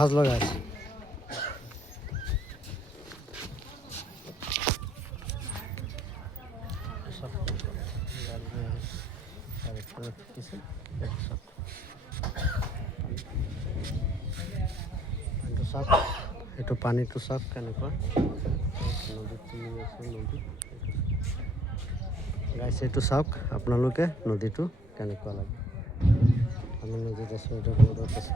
সাজ লগা আছে। এইটো পানীটো চাওক কেনেকুৱা নদীত তুমি আছে নদী গাইছ। এইটো চাওক আপোনালোকে নদীটো কেনেকুৱা লাগে। আমি নদীত আছোঁ, এইটো ৰ'দত আছে।